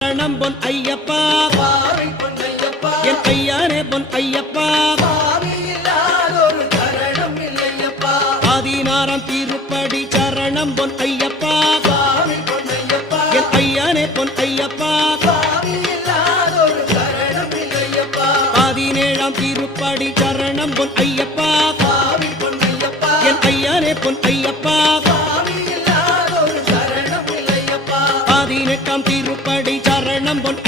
சரணம் பொன் ஐயப்பா என் ஐயானே பொன் ஐயப்பா ஆதினாராம் திருப்படி சரணம் பொன் ஐயப்பா என் ஐயானே பொன் ஐயப்பா பதினேழாம் திருப்படி சரணம் பொன் ஐயப்பா என் ஐயானே பொன் ஐயப்பா பதினெட்டாம் திருப்படி சரணம் பொன்